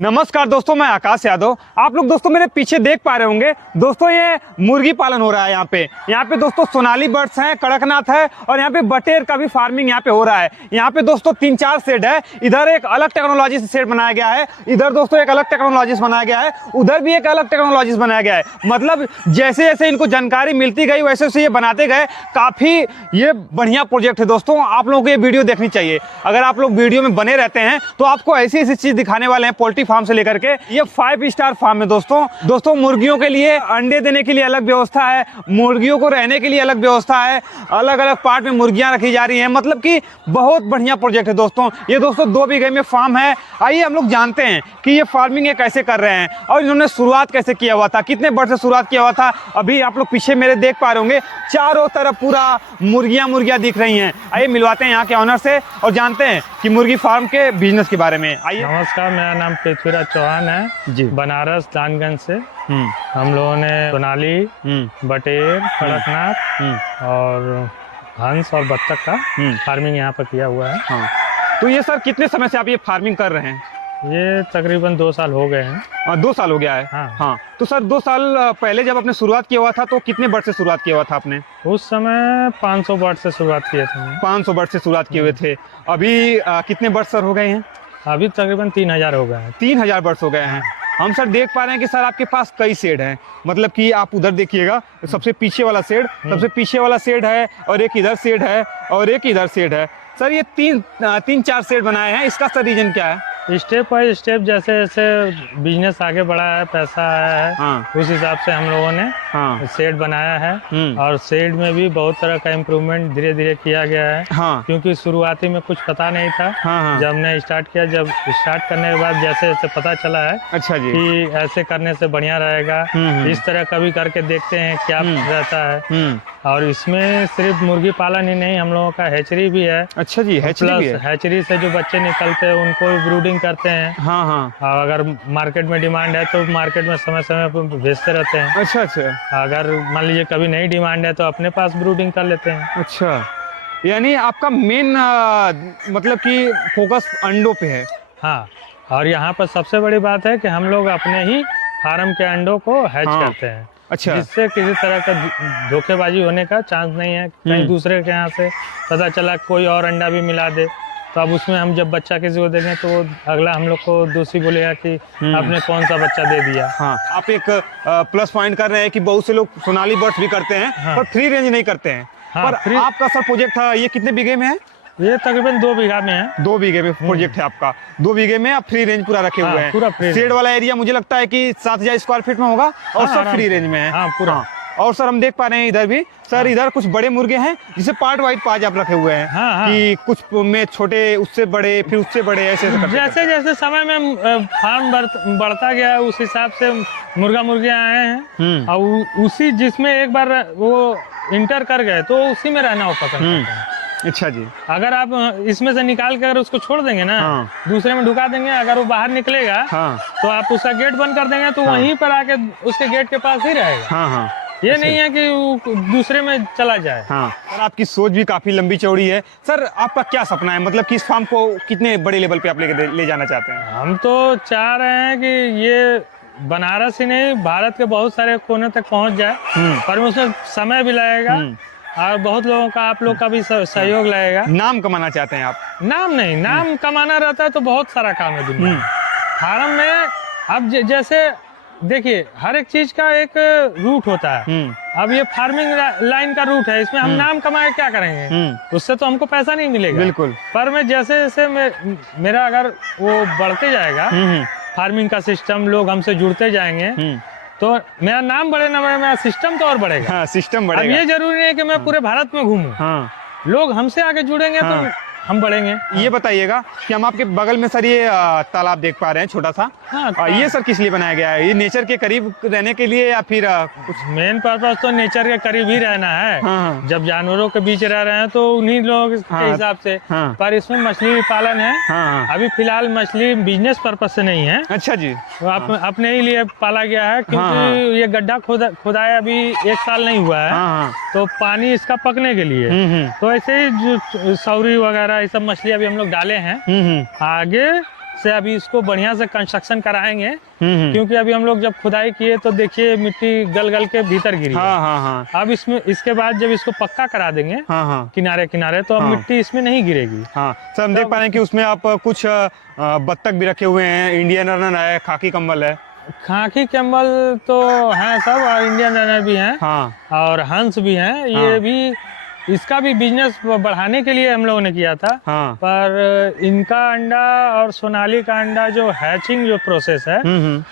नमस्कार दोस्तों, मैं आकाश यादव। आप लोग दोस्तों मेरे पीछे देख पा रहे होंगे दोस्तों, ये मुर्गी पालन हो रहा है। यहाँ पे दोस्तों सोनाली बर्ड्स हैं, कड़कनाथ है और यहाँ पे बटेर का भी फार्मिंग यहाँ पे हो रहा है। यहाँ पे दोस्तों 3-4 शेड है। इधर एक अलग टेक्नोलॉजी से शेड बनाया गया है, इधर दोस्तों एक अलग टेक्नोलॉजी से बनाया गया है, उधर भी एक अलग टेक्नोलॉजी से बनाया गया है। मतलब जैसे जैसे इनको जानकारी मिलती गई वैसे वैसे ये बनाते गए। काफ़ी ये बढ़िया प्रोजेक्ट है दोस्तों, आप लोगों को ये वीडियो देखनी चाहिए। अगर आप लोग वीडियो में बने रहते हैं तो आपको ऐसी ऐसी चीज़ दिखाने वाले हैं। पोल्ट्री फार्म से लेकर के ये 5 स्टार फार्म है दोस्तों मुर्गियों के लिए अंडे देने के लिए अलग व्यवस्था है, मुर्गियों को रहने के लिए अलग व्यवस्था है, अलग अलग पार्ट में मुर्गियां रखी जा रही हैं। मतलब कि बहुत बढ़िया प्रोजेक्ट है दोस्तों। ये दोस्तों 2 बीघे में फार्म है। आइए हम लोग जानते हैं कि ये फार्मिंग ये कैसे कर रहे हैं और इन्होंने शुरुआत कैसे किया हुआ था, कितने बर्ड से शुरुआत किया हुआ था। अभी आप लोग पीछे मेरे देख पा रहे होंगे, चारों तरफ पूरा मुर्गियां दिख रही हैं। आइए मिलवाते हैं यहाँ के ऑनर से और जानते हैं कि मुर्गी फार्म के बिजनेस के बारे में। आइए। नमस्कार, मेरा नाम पृथ्वीराज चौहान है जी। बनारस दानगंज से। हम लोगों ने सोनाली, बटेर, कड़कनाथ और हंस और बत्तख का फार्मिंग यहाँ पर किया हुआ है। हाँ। तो ये सर कितने समय से आप ये फार्मिंग कर रहे हैं? ये तकरीबन 2 साल हो गए हैं। 2 साल हो गया है। हाँ। तो सर 2 साल पहले जब आपने शुरुआत किया हुआ था तो कितने बर्ड से शुरुआत किया हुआ था आपने? उस समय 500 बर्ड से शुरुआत किए थे। 500 बर्ड से शुरुआत किए हुए थे। अभी कितने बर्ड सर हो गए हैं? अभी तकरीबन 3000 हो गए हैं। 3000 बर्ड्स हो गए हैं। हम सर देख पा रहे हैं कि सर आपके पास कई शेड हैं। मतलब कि आप उधर देखिएगा, सबसे पीछे वाला शेड, सबसे पीछे वाला शेड है और एक इधर शेड है और एक इधर शेड है। सर ये 3-4 शेड बनाए हैं, इसका सर रीजन क्या है? स्टेप बाय स्टेप जैसे जैसे बिजनेस आगे बढ़ा है, पैसा आया है, उस हिसाब से हम लोगों ने शेड बनाया है। और शेड में भी बहुत तरह का इम्प्रूवमेंट धीरे धीरे किया गया है। क्योंकि शुरुआती में कुछ पता नहीं था। जब हमने स्टार्ट किया, जब स्टार्ट करने के बाद जैसे जैसे पता चला है अच्छा जी कि ऐसे करने से बढ़िया रहेगा, इस तरह कभी करके देखते हैं क्या रहता है। और इसमें सिर्फ मुर्गी पालन ही नहीं, हम लोगों का हैचरी भी है। अच्छा जी, हैचरी भी है। हैचरी से जो बच्चे निकलते हैं उनको ब्रूडिंग करते हैं। और अगर मार्केट में डिमांड है तो मार्केट में समय समय पर भेजते रहते हैं। अच्छा। अगर मान लीजिए कभी नहीं डिमांड है तो अपने पास ब्रूडिंग कर लेते हैं। अच्छा, यानी आपका मेन मतलब कि फोकस अंडों पे है। हाँ, और यहाँ पर सबसे बड़ी बात है कि हम लोग अपने ही फार्म के अंडों को हैच करते हैं। अच्छा। जिससे किसी तरह का धोखेबाजी होने का चांस नहीं है। कहीं दूसरे के यहाँ से पता चला कोई और अंडा भी मिला दे तो अब उसमें हम जब बच्चा किसी को देंगे तो अगला हम लोग को दोषी बोलेगा कि आपने कौन सा बच्चा दे दिया। आप एक प्लस पॉइंट कर रहे हैं कि बहुत से लोग सोनाली बर्ड्स भी करते हैं पर फ्री रेंज नहीं करते हैं। पर आपका सर प्रोजेक्ट था, ये कितने बीघे में है? ये तकरीबन 2 बीघा में है। 2 बीघे में प्रोजेक्ट है आपका। 2 बीघे में आप फ्री रेंज पूरा रखे हुए हैं। पूरा शेड वाला एरिया मुझे लगता है कि 7000 स्क्वायर फीट में होगा और सब फ्री रेंज में है। पूरा। और सर हम देख पा रहे हैं इधर भी सर, इधर कुछ बड़े मुर्गे हैं जिसे पार्ट वाइज पाज आप रखे हुए हैं। कि कुछ में छोटे, उससे बड़े, फिर उससे बड़े, ऐसे जैसे जैसे समय में फार्म बढ़ता गया उस हिसाब से मुर्गियां आए हैं। और उसी जिसमें एक बार वो इंटर कर गए तो उसी में रहना वो पसंद करते हैं। अच्छा जी। अगर आप इसमें से निकाल कर उसको छोड़ देंगे ना, दूसरे में ढुका देंगे, अगर वो बाहर निकलेगा तो आप उसका गेट बंद कर देंगे तो वहीं पर आके उसके गेट के पास ही रहेगा। ये नहीं है कि वो दूसरे में चला जाए। सर आपकी सोच भी काफी लंबी चौड़ी है। सर आपका क्या सपना है, मतलब कि इस फार्म को कितने बड़े लेवल पे आप ले जाना चाहते हैं? हम तो चाह रहे हैं कि ये बनारस ही नहीं, भारत के बहुत सारे कोने तक पहुंच जाए। पर उसमें समय भी लगेगा और बहुत लोगों का, आप लोग का भी सहयोग लगेगा। नाम कमाना चाहते हैं आप? नाम नहीं, नाम कमाना रहता है तो बहुत सारा काम है दुनिया फार्म में। अब जैसे देखिए, हर एक चीज का एक रूट होता है। अब ये फार्मिंग लाइन का रूट है, इसमें हम नाम कमाए क्या करेंगे? उससे तो हमको पैसा नहीं मिलेगा। बिल्कुल। पर मैं जैसे जैसे मेरा अगर वो बढ़ते जाएगा फार्मिंग का सिस्टम, लोग हमसे जुड़ते जाएंगे तो मेरा नाम बढ़े ना बढ़े, मेरा सिस्टम तो और बढ़ेगा। सिस्टम बढ़ेगा। अब ये जरूरी नहीं है कि मैं पूरे भारत में घूमूं। लोग हमसे आगे जुड़ेंगे तो हम बढ़ेंगे। ये बताइएगा कि हम आपके बगल में सर ये तालाब देख पा रहे हैं छोटा सा। ये सर किस लिए बनाया गया है? ये नेचर के करीब रहने के लिए या फिर कुछ? मेन पर्पस तो नेचर के करीब ही रहना है। जब जानवरों के बीच रह रहे हैं तो उन्हीं लोगों के हिसाब से। पर इसमें मछली पालन है। अभी फिलहाल मछली बिजनेस पर्पस से नहीं है। अच्छा जी। तो अपने ही लिए पाला गया है, क्योंकि ये गड्ढा खुदाया अभी 1 साल नहीं हुआ है तो पानी इसका पकने के लिए। तो ऐसे ही जो सौरी वगैरह ये सब मछली अभी हम लोग डाले हैं। आगे से अभी इसको बढ़िया से कंस्ट्रक्शन कराएंगे, क्योंकि अभी हम लोग जब खुदाई किए तो देखिए मिट्टी गल गल के भीतर गिरी। हाँ। अब इसमें इसके बाद जब इसको पक्का करा देंगे किनारे किनारे, तो अब मिट्टी इसमें नहीं गिरेगी। हाँ सर, हम देख पा रहे हैं कि उसमें आप कुछ बत्तख भी रखे हुए हैं, इंडियन रनर है, खाकी कंबल है। खाकी कंबल तो है सब, और इंडियन रनर भी हैं, और हंस भी हैं। ये भी, इसका भी बिजनेस बढ़ाने के लिए हम लोगों ने किया था। पर इनका अंडा और सोनाली का अंडा जो हैचिंग जो प्रोसेस है,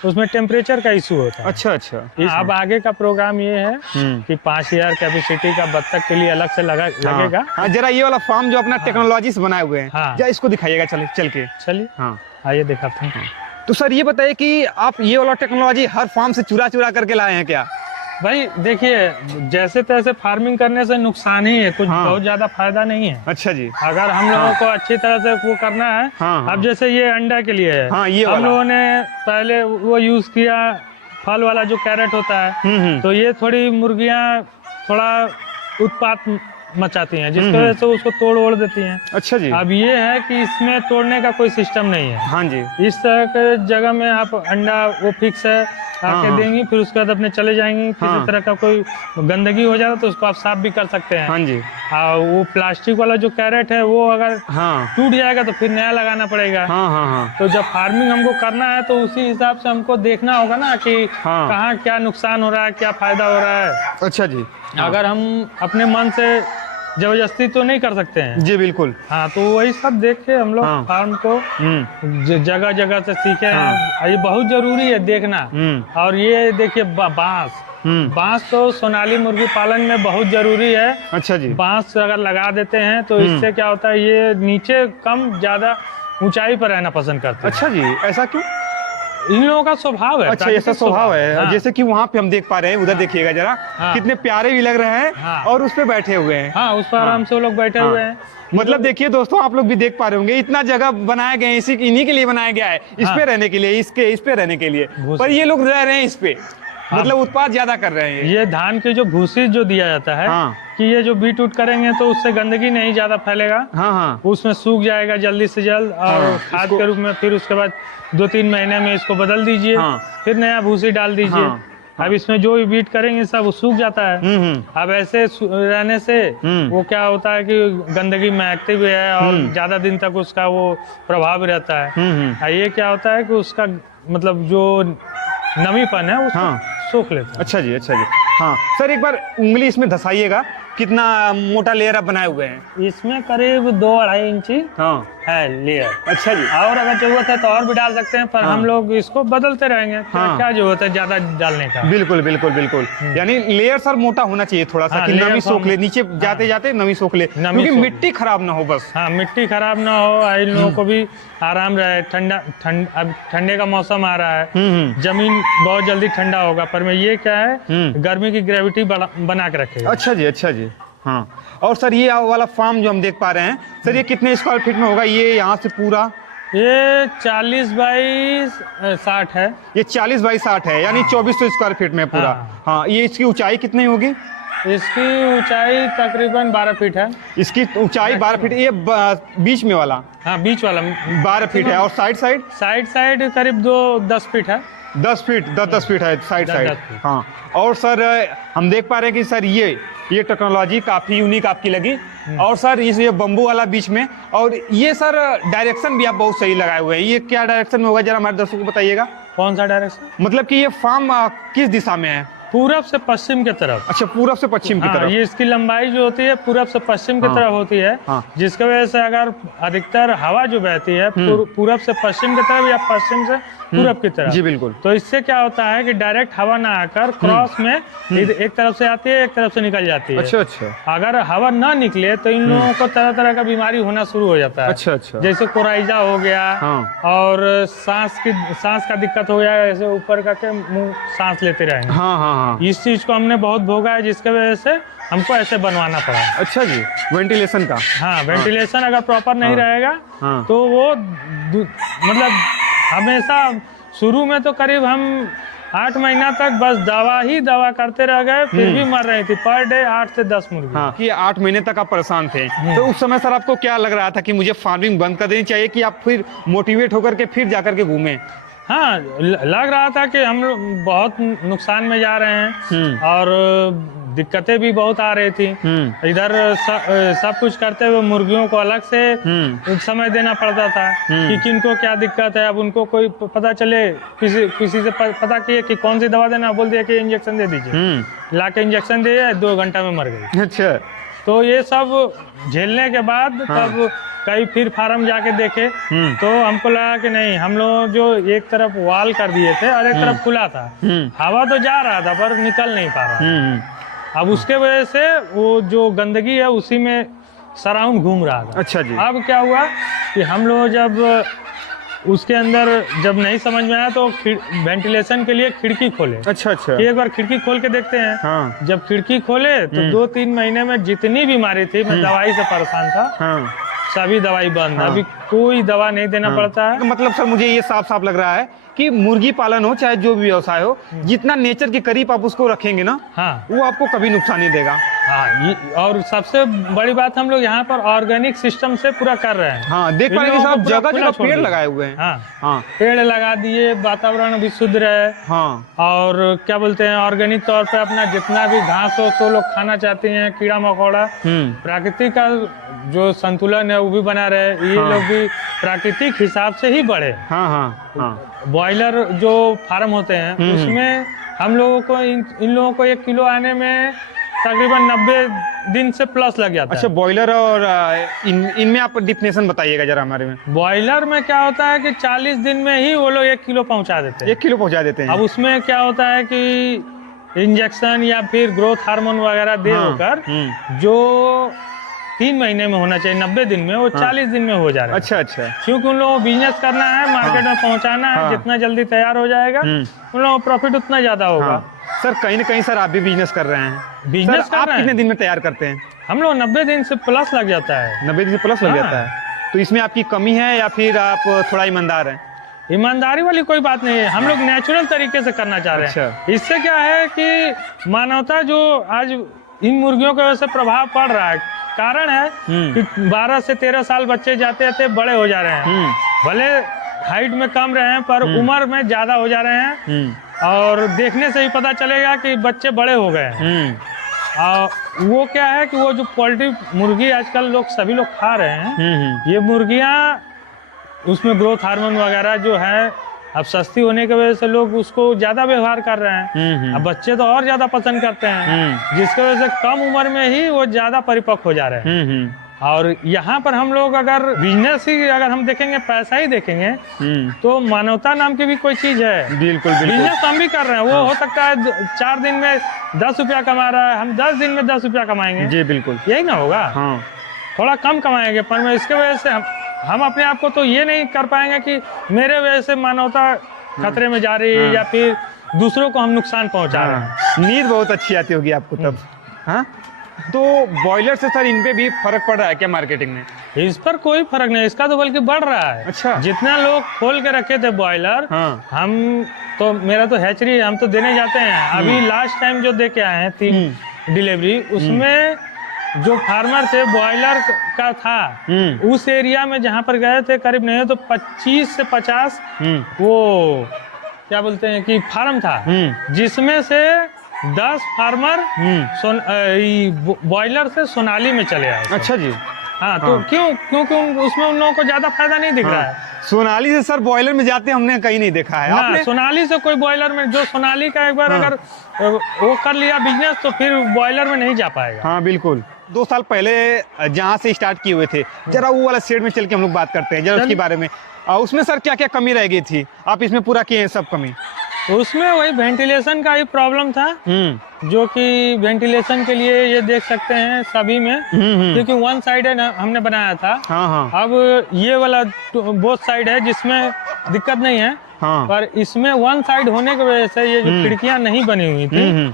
उसमें टेम्परेचर का इशू होता है। अच्छा। अब आगे का प्रोग्राम ये है कि 5000 कैपेसिटी का बत्तख के लिए अलग से लगेगा। जरा ये वाला फार्म जो अपना टेक्नोलॉजी से बनाए हुए हैं, जरा इसको दिखाइएगा चल के। चलिए आइए दिखाते हैं। तो सर ये बताइए कि आप ये वाला टेक्नोलॉजी हर फार्म से चुरा करके लाए हैं क्या? भाई देखिए, जैसे तैसे फार्मिंग करने से नुकसान ही है, कुछ बहुत ज्यादा फायदा नहीं है। अच्छा जी। अगर हम लोगों को अच्छी तरह से वो करना है, अब जैसे ये अंडा के लिए है, ये हम लोगों ने पहले वो यूज किया फल वाला जो कैरेट होता है, तो ये थोड़ी मुर्गियां थोड़ा उत्पात मचाती हैं, जिसकी वजह से उसको तोड़ देती हैं। अच्छा जी। अब ये है कि इसमें तोड़ने का कोई सिस्टम नहीं है। हाँ जी। इस तरह के जगह में आप अंडा वो फिक्स है आके देंगी, फिर उसके बाद अपने चले जाएंगी। किसी तरह का कोई गंदगी हो जाता तो उसको आप साफ भी कर सकते हैं। हाँ जी। वो प्लास्टिक वाला जो कैरेट है वो अगर टूट जाएगा तो फिर नया लगाना पड़ेगा। तो जब फार्मिंग हमको करना है तो उसी हिसाब से हमको देखना होगा ना कि कहाँ क्या नुकसान हो रहा है, क्या फायदा हो रहा है। अच्छा जी। अगर हम अपने मन से जबरदस्ती तो नहीं कर सकते हैं। जी बिल्कुल। तो वही सब देख के हम लोग फार्म को जगह जगह से सीखे हैं। ये बहुत जरूरी है देखना। और ये देखिए बांस तो सोनाली मुर्गी पालन में बहुत जरूरी है। अच्छा जी। बांस अगर लगा देते हैं तो इससे क्या होता है, ये नीचे कम ज्यादा ऊंचाई पर रहना पसंद करते हैं। अच्छा जी, ऐसा क्यों? इन लोगों का स्वभाव है। अच्छा, ऐसा स्वभाव है। जैसे कि वहाँ पे हम देख पा रहे हैं, उधर देखिएगा जरा, कितने प्यारे भी लग रहे हैं और उस पे बैठे हुए हैं। उस पर आराम से वो लोग बैठे हुए हैं। मतलब देखिए दोस्तों, आप लोग भी देख पा रहे होंगे, इतना जगह बनाया गया है, इन्हीं के लिए बनाया गया है, इस पे रहने के लिए, इस पे रहने के लिए। पर ये लोग रह रहे हैं इस पे, मतलब उत्पाद ज्यादा कर रहे हैं। ये धान की जो भूसी जो दिया जाता है, कि ये जो बीट उट करेंगे तो उससे गंदगी नहीं ज्यादा फैलेगा। उसमें सूख जाएगा जल्दी से जल्द, और खाद के रूप में फिर उसके बाद 2-3 महीने में इसको बदल दीजिए, फिर नया भूसी डाल दीजिए। अब इसमें जो भी बीट करेंगे सब सूख जाता है। अब ऐसे रहने से वो क्या होता है कि गंदगी महकती भी है और ज्यादा दिन तक उसका वो प्रभाव रहता है। ये क्या होता है कि उसका मतलब जो नमीपन है उसको सोख लेता है। अच्छा जी, अच्छा जी। हाँ सर, एक बार उंगली इसमें धसाइएगा, कितना मोटा लेयर आप बनाए हुए हैं? इसमें करीब 2-2.5 इंची है लेयर। अच्छा जी। और अगर जरूरत है तो और भी डाल सकते हैं, पर हम लोग इसको बदलते रहेंगे। क्या जरूरत है ज्यादा डालने का? बिल्कुल बिल्कुल बिल्कुल। यानी लेयर सर मोटा होना चाहिए थोड़ा सा, कि नमी सोख ले, नीचे जाते जाते नमी सोख ले, क्योंकि मिट्टी खराब ना हो बस। मिट्टी खराब ना हो, इन लोगों को भी आराम रहे। अब ठंडे का मौसम आ रहा है, जमीन बहुत जल्दी ठंडा होगा, पर में ये क्या है, गर्मी की ग्रेविटी बना के रखेगा। अच्छा जी, अच्छा जी। हाँ, और सर ये वाला फार्म जो हम देख पा रहे हैं सर, ये कितने स्क्वायर फीट में होगा? ये यहाँ से पूरा ये 40 बाई 60 है। ये 40 बाई 60 है, यानी 2400 स्क्वायर फीट में पूरा। हाँ, ये इसकी ऊंचाई कितनी होगी? इसकी ऊंचाई तकरीबन 12 फीट है। इसकी ऊंचाई 12 फीट। ये बीच में वाला? बीच वाला 12 फीट है। और साइड करीब 10 फीट है। 10 फीट है साइड। हाँ, और सर हम देख पा रहे हैं कि सर ये टेक्नोलॉजी काफी यूनिक आपकी लगी। और सर ये बम्बू वाला बीच में, और ये सर डायरेक्शन भी आप बहुत सही लगाए हुए हैं। ये क्या डायरेक्शन में होगा, जरा हमारे दर्शकों को बताइएगा। कौन सा डायरेक्शन? मतलब कि ये फार्म किस दिशा में है? पूरब से पश्चिम की तरफ। अच्छा, पूरब से पश्चिम की तरफ। ये इसकी लंबाई जो होती है पूरब से पश्चिम की तरफ होती है, जिसकी वजह से अगर अधिकतर हवा जो बहती है पूरब से पश्चिम की तरफ या पश्चिम से पूरब की तरफ। जी बिल्कुल। तो इससे क्या होता है कि डायरेक्ट हवा ना आकर क्रॉस में एक तरफ से आती है, एक तरफ से निकल जाती है। अच्छा। अगर हवा ना निकले तो इन लोगों को तरह तरह का बीमारी होना शुरू हो जाता है। अच्छा। जैसे कोराइजा हो गया, और सांस का दिक्कत हो गया, ऐसे ऊपर करके मुंह सांस लेते रहेंगे। इस चीज को हमने बहुत भोगा है, जिसके वजह से हमको ऐसे बनवाना पड़ा। अच्छा जी, वेंटिलेशन का। वेंटिलेशन अगर प्रॉपर नहीं रहेगा तो वो मतलब हमेशा शुरू में तो करीब हम 8 महीना तक बस दवा ही दवा करते रह गए, फिर भी मर रही थी। पर डे 8 से 10 मुर्गी। हाँ, कि 8 महीने तक आप परेशान थे। तो उस समय सर आपको क्या लग रहा था कि मुझे फार्मिंग बंद कर देनी चाहिए, कि आप फिर मोटिवेट होकर के फिर जाकर के घूमे? हाँ, लग रहा था कि हम लोग बहुत नुकसान में जा रहे हैं और दिक्कतें भी बहुत आ रही थी। इधर सब कुछ करते हुए मुर्गियों को अलग से समय देना पड़ता था कि किनको क्या दिक्कत है। अब उनको कोई पता चले, किसी से पता किए कि कौन सी दवा देना, बोल दिया कि इंजेक्शन दे दीजिए, लाके इंजेक्शन दिए, 2 घंटा में मर गई। अच्छा। तो ये सब झेलने के बाद तब कई फिर फार्म जाके देखे तो हमको लगा कि नहीं, हम लोग जो एक तरफ वाल कर दिए थे और एक तरफ खुला था, हवा तो जा रहा था पर निकल नहीं पा रहा। अब उसके वजह से वो जो गंदगी है उसी में सराउंड घूम रहा था। अच्छा जी। अब क्या हुआ कि हम लोग जब उसके अंदर जब नहीं समझ में आया तो वेंटिलेशन के लिए खिड़की खोले। अच्छा अच्छा। एक बार खिड़की खोल के देखते हैं। हाँ। जब खिड़की खोले तो 2-3 महीने में जितनी बीमारी थी, मैं दवाई से परेशान था, हाँ। सभी दवाई बंद। अभी कोई दवा नहीं देना पड़ता है। मतलब सर मुझे ये साफ साफ लग रहा है कि मुर्गी पालन हो चाहे जो भी व्यवसाय हो, जितना नेचर के करीब आप उसको रखेंगे ना, हाँ, वो आपको कभी नुकसान नहीं देगा। हाँ, और सबसे बड़ी बात हम लोग यहाँ पर ऑर्गेनिक सिस्टम से पूरा कर रहे हैं। हाँ, देख पा रहे हैं साहब, जगह जगह पेड़ लगाए हुए हैं। हाँ, हाँ, पेड़ लगा दिए, वातावरण भी शुद्ध रहे। हाँ। और क्या बोलते हैं, ऑर्गेनिक तौर पे अपना जितना भी घास हो तो लोग खाना चाहते हैं, कीड़ा मकोड़ा, प्राकृतिक का जो संतुलन है वो भी बना रहे। ये लोग भी प्राकृतिक हिसाब से ही बढ़े। हाँ हाँ हाँ। बॉयलर जो फार्म होते हैं उसमें हम लोगों को इन लोगों को 1 किलो आने में तकरीबन 90 दिन से प्लस लग जाता है। अच्छा, बॉयलर और इनमें आप डिफिनेशन बताइएगा जरा हमारे में। बॉयलर में क्या होता है कि 40 दिन में ही वो लोग 1 किलो पहुंचा देते हैं। 1 किलो पहुंचा देते हैं। अब उसमें क्या होता है कि इंजेक्शन या फिर ग्रोथ हार्मोन वगैरह दे होकर जो 3 महीने में होना चाहिए 90 दिन में, वो 40 दिन में हो जा रहा है। अच्छा अच्छा। क्योंकि उन लोगों को बिजनेस करना है, मार्केट में पहुंचाना है, जितना जल्दी तैयार हो जाएगा उन लोगों को प्रॉफिट उतना ज्यादा होगा। सर कहीं ना कहीं सर आप भी बिजनेस कर रहे हैं। बिजनेस आप कितने दिन में तैयार करते हैं? हम लोग 90 दिन से प्लस लग जाता है। 90 दिन से प्लस लग जाता है। तो इसमें आपकी कमी है या फिर आप थोड़ा ईमानदार हैं? ईमानदारी वाली कोई बात नहीं है, हम लोग नेचुरल तरीके से करना चाह रहे हैं। इससे क्या है कि मानवता जो आज इन मुर्गियों की वजह से प्रभाव पड़ रहा है, कारण है कि 12 से 13 साल बच्चे जाते जाते बड़े हो जा रहे हैं। भले हाइट में कम रहे हैं पर उम्र में ज्यादा हो जा रहे हैं, और देखने से ही पता चलेगा कि बच्चे बड़े हो गए हैं। वो क्या है कि वो जो पोल्ट्री मुर्गी आजकल सभी लोग खा रहे हैं, ये मुर्गियां उसमें ग्रोथ हार्मोन वगैरह जो है अब सस्ती होने की वजह से लोग उसको ज्यादा व्यवहार कर रहे हैं। अब बच्चे तो और ज्यादा पसंद करते हैं, जिसकी वजह से कम उम्र में ही वो ज्यादा परिपक्व हो जा रहे हैं। और यहाँ पर हम लोग अगर बिजनेस ही अगर हम देखेंगे, पैसा ही देखेंगे, तो मानवता नाम की भी कोई चीज है। बिल्कुल बिजनेस हम भी कर रहे हैं। वो हो सकता है 4 दिन में 10 रुपया कमा रहा है, हम 10 दिन में 10 रुपया कमाएंगे। जी बिल्कुल, यही ना होगा। थोड़ा कम कमाएंगे, पर इसके वजह से हम अपने आप को तो ये नहीं कर पाएंगे कि मेरे वजह से मानवता खतरे में जा रही है या फिर दूसरों को हम नुकसान पहुंचा रहे हैं। नींद बहुत अच्छी आती होगी आपको तब। हाँ, तो बॉयलर से सर इन पे भी फर्क पड़ रहा है क्या मार्केटिंग में? इस पर कोई फर्क नहीं, इसका तो बल्कि बढ़ रहा है। अच्छा। जितना लोग खोल के रखे थे बॉयलर, हम तो मेरा तो हैचरी, हम तो देने जाते हैं। अभी लास्ट टाइम जो दे के आए हैं 3 डिलीवरी, उसमें जो फार्मर थे बॉयलर का था, उस एरिया में जहाँ पर गए थे करीब नहीं तो 25 से 50 वो क्या बोलते हैं कि फार्म था, जिसमें से 10 फार्मर बॉयलर से सोनाली में चले आए। अच्छा जी। हाँ, तो क्योंकि उसमें उन लोगों को ज्यादा फायदा नहीं दिख रहा है। सोनाली से सर बॉयलर में जाते हमने कहीं नहीं देखा है। आपने? सोनाली से कोई बॉयलर में, जो सोनाली का एक बार अगर वो कर लिया बिजनेस तो फिर बॉयलर में नहीं जा पाएगा। हाँ बिल्कुल। 2 साल पहले जहाँ से स्टार्ट किए हुए थे, जरा वो वाला शेड में चल के हम लोग बात करते हैं जरा उसके बारे में। उसमें सर क्या क्या कमी रह गई थी, आप इसमें पूरा किए हैं सब कमी? उसमें वही वेंटिलेशन का ही प्रॉब्लम था, जो कि वेंटिलेशन के लिए ये देख सकते हैं सभी में, क्योंकि 1 साइड है ना हमने बनाया था। अब ये वाला बोथ साइड है जिसमें दिक्कत नहीं है, पर इसमें 1 साइड होने की वजह से ये जो खिड़कियां नहीं बनी हुई थी,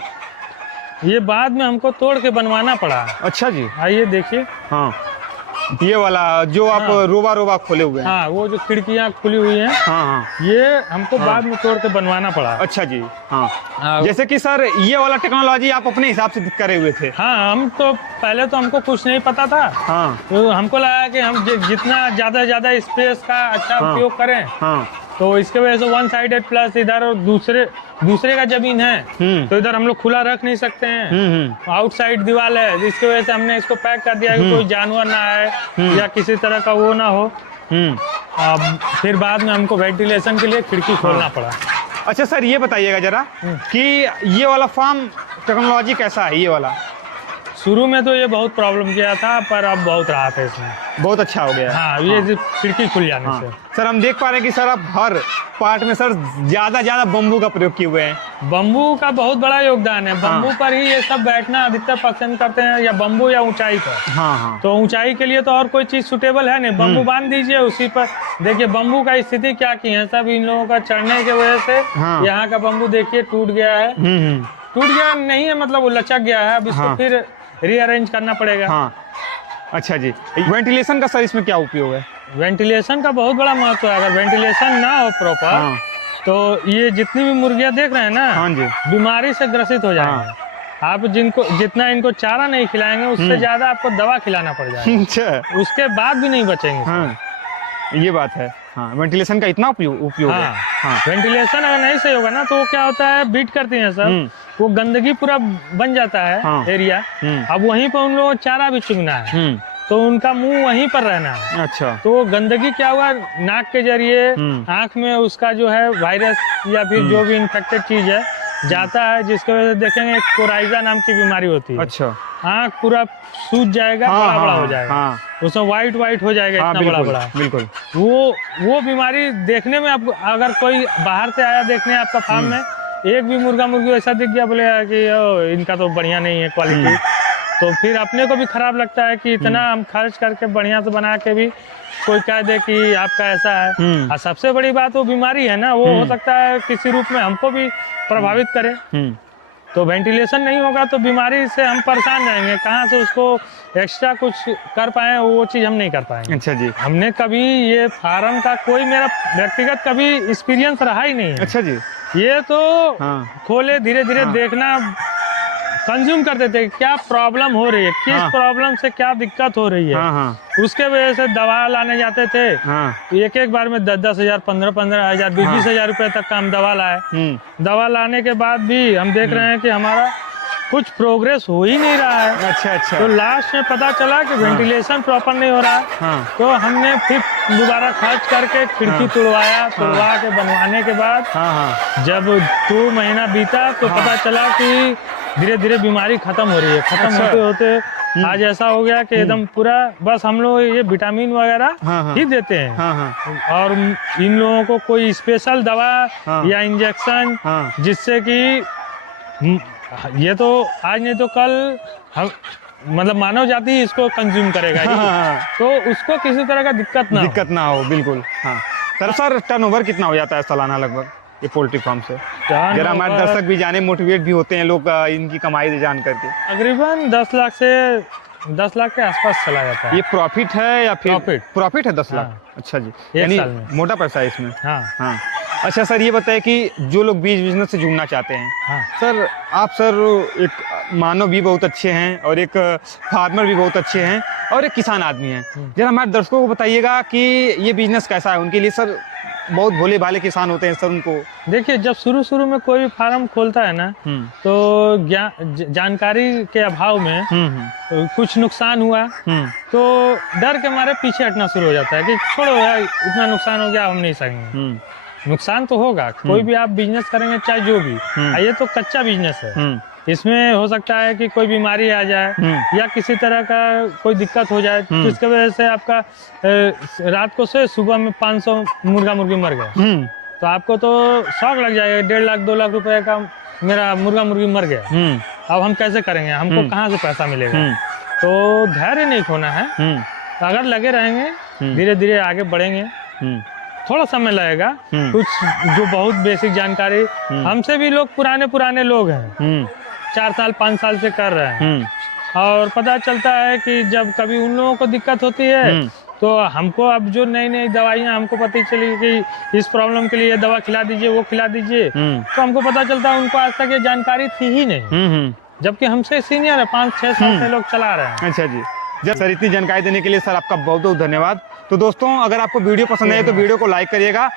ये बाद में हमको तोड़ के बनवाना पड़ा। अच्छा जी। आइए देखिए। ये वाला जो आप रोबा रोबा खोले हुए हैं। हाँ, वो जो खिड़कियाँ खुली हुई हैं, हाँ, ये हमको बाद में तोड़ के बनवाना पड़ा। अच्छा जी। हाँ, जैसे कि सर ये वाला टेक्नोलॉजी आप अपने हिसाब से करे हुए थे। हाँ, हम तो पहले तो हमको कुछ नहीं पता था। हाँ, तो हमको लगा कि हम जितना ज्यादा से ज्यादा स्पेस का अच्छा उपयोग करें। हाँ, तो इसके वजह से 1 साइडेड प्लस इधर और दूसरे का जमीन है, तो इधर हम लोग खुला रख नहीं सकते हैं। आउटसाइड दीवार है, जिसकी वजह से हमने इसको पैक कर दिया कि कोई जानवर ना आए या किसी तरह का वो ना हो। अब फिर बाद में हमको वेंटिलेशन के लिए खिड़की खोलना पड़ा। अच्छा सर, ये बताइएगा जरा कि ये वाला फार्म टेक्नोलॉजी कैसा है ये वाला? शुरू में तो ये बहुत प्रॉब्लम किया था, पर अब बहुत राहत है इसमें, बहुत अच्छा हो गया है। हाँ, ये खिड़की खुल जाने से। सर हम देख पा रहे हैं कि सर आप हर पार्ट में सर ज्यादा बम्बू का प्रयोग किए हुए हैं। बम्बू का बहुत बड़ा योगदान है। बम्बू पर ही ये सब बैठना अधिकतर पसंद करते हैं, या बम्बू या ऊंचाई पर। हाँ। तो ऊंचाई के लिए तो और कोई चीज सुटेबल है नहीं, बम्बू बांध दीजिए उसी पर। देखिए बम्बू का स्थिति क्या की है, सब इन लोगों का चढ़ने की वजह से यहाँ का बम्बू देखिए टूट गया है। टूट गया नहीं है, मतलब वो लचक गया है। अब इसको फिर रीअरेंज करना पड़ेगा। अच्छा जी। वेंटिलेशन का सर इसमें क्या उपयोग है? वेंटिलेशन का बहुत बड़ा महत्व है। अगर वेंटिलेशन ना हो प्रॉपर, तो ये जितनी भी मुर्गियां देख रहे हैं ना, बीमारी से ग्रसित हो जाएंगे। आप जितना इनको चारा नहीं खिलाएंगे, उससे ज्यादा आपको दवा खिलाना पड़ जाएगा। अच्छा। उसके बाद भी नहीं बचेंगे। ये बात है। वेंटिलेशन का इतना उपयोग है। वेंटिलेशन अगर नहीं सही होगा ना, तो वो क्या होता है, बीट करती है सब, वो गंदगी पूरा बन जाता है एरिया। अब वहीं पर उन लोगों को चारा भी चुगना है, तो उनका मुंह वहीं पर रहना है। अच्छा। तो गंदगी क्या हुआ, नाक के जरिए आंख में उसका जो है वायरस या फिर जो भी इन्फेक्टेड चीज है जाता है, जिसके वजह से देखेंगे कोराइजा नाम की बीमारी होती है। अच्छा। आंख पूरा सूज जाएगा, बड़ा हो जाएगा, उसमें व्हाइट हो जाएगा, इतना बड़ा। बिल्कुल। वो बीमारी देखने में, आप अगर कोई बाहर से आया देखने आपका फार्म में, एक भी मुर्गी ऐसा दिख गया, बोलेगा कि इनका तो बढ़िया नहीं है क्वालिटी, तो फिर अपने को भी खराब लगता है कि इतना हम खर्च करके बढ़िया से बना के भी कोई कह दे कि आपका ऐसा है। और सबसे बड़ी बात वो बीमारी है ना, वो हो सकता है किसी रूप में हमको भी प्रभावित करे। तो वेंटिलेशन नहीं होगा तो बीमारी से हम परेशान रहेंगे, कहाँ से उसको एक्स्ट्रा कुछ कर पाए, वो चीज़ हम नहीं कर पाएंगे। अच्छा जी। हमने कभी ये फार्म का कोई मेरा व्यक्तिगत कभी एक्सपीरियंस रहा ही नहीं है। अच्छा जी। ये तो खोले धीरे धीरे देखना, कंज्यूम करते थे क्या प्रॉब्लम हो रही है, किस प्रॉब्लम से क्या दिक्कत हो रही है। उसके वजह से दवा लाने जाते थे। एक बार में 10-10 हजार, 15-15 हजार, 20-20 हजार रुपए तक का हम दवा लाए। दवा लाने के बाद भी हम देख रहे हैं कि हमारा कुछ प्रोग्रेस हो ही नहीं रहा है। अच्छा। तो लास्ट में पता चला कि वेंटिलेशन प्रॉपर नहीं हो रहा है। तो हमने फिर दोबारा खर्च करके खिड़की तुड़वा के बनवाने के बाद जब 2 महीना बीता, तो पता चला कि धीरे धीरे बीमारी खत्म हो रही है। खत्म होते होते आज ऐसा हो गया कि एकदम पूरा, बस हम लोग ये विटामिन वगैरह ही देते हैं। और इन लोगों को कोई स्पेशल दवा या इंजेक्शन, जिससे कि ये तो आज नहीं तो कल हम, मतलब मानव जाति इसको कंज्यूम करेगा, तो उसको किसी तरह का दिक्कत ना हो। बिल्कुल। सर टर्नओवर कितना हो जाता है सालाना लगभग ये पोल्ट्री फार्म से? जरा हमारे दर्शक भी जाने, मोटिवेट भी होते हैं लोग इनकी कमाई जान करके। तकरीबन 10 लाख के आसपास चला जाता है। ये प्रॉफिट है या फिर प्रॉफिट है 10 लाख? अच्छा जी, यानी मोटा पैसा है इसमें। हाँ। अच्छा सर, ये बताए कि जो लोग बीज बिजनेस से जुड़ना चाहते हैं, सर आप एक मानव भी बहुत अच्छे हैं और एक फार्मर भी बहुत अच्छे हैं और एक किसान आदमी हैं। जरा हमारे दर्शकों को बताइएगा कि ये बिजनेस कैसा है उनके लिए। सर बहुत भोले भाले किसान होते हैं सर, उनको देखिए जब शुरू में कोई भी फार्म खोलता है ना, तो जानकारी के अभाव में कुछ नुकसान हुआ तो डर के मारे पीछे हटना शुरू हो जाता है कि छोड़ो यार, इतना नुकसान हो गया, हम नहीं सकेंगे। नुकसान तो होगा, कोई भी आप बिजनेस करेंगे चाहे जो भी, ये तो कच्चा बिजनेस है। इसमें हो सकता है कि कोई बीमारी आ जाए या किसी तरह का कोई दिक्कत हो जाए, जिसकी वजह से आपका रात को से सुबह में 500 मुर्गी मर गए, तो आपको तो शौक लग जाएगा। 1.5 लाख 2 लाख रुपए का मेरा मुर्गी मर गया, अब हम कैसे करेंगे, हमको कहाँ से पैसा मिलेगा। तो धैर्य नहीं खोना है, अगर लगे रहेंगे धीरे धीरे आगे बढ़ेंगे। थोड़ा समय लगेगा, कुछ जो बहुत बेसिक जानकारी हमसे भी लोग पुराने लोग हैं, 4 साल 5 साल से कर रहे हैं, और पता चलता है कि जब कभी उन लोगों को दिक्कत होती है तो हमको अब जो नई नई दवाइयाँ हमको पता चली कि इस प्रॉब्लम के लिए ये दवा खिला दीजिए, वो खिला दीजिए, तो हमको पता चलता है उनको आज तक ये जानकारी थी ही नहीं, जबकि हमसे सीनियर है, 5-6 साल से लोग चला रहे हैं। अच्छा जी, जब सर इतनी जानकारी देने के लिए सर आपका बहुत बहुत धन्यवाद। तो दोस्तों अगर आपको वीडियो पसंद आए तो वीडियो को लाइक करिएगा।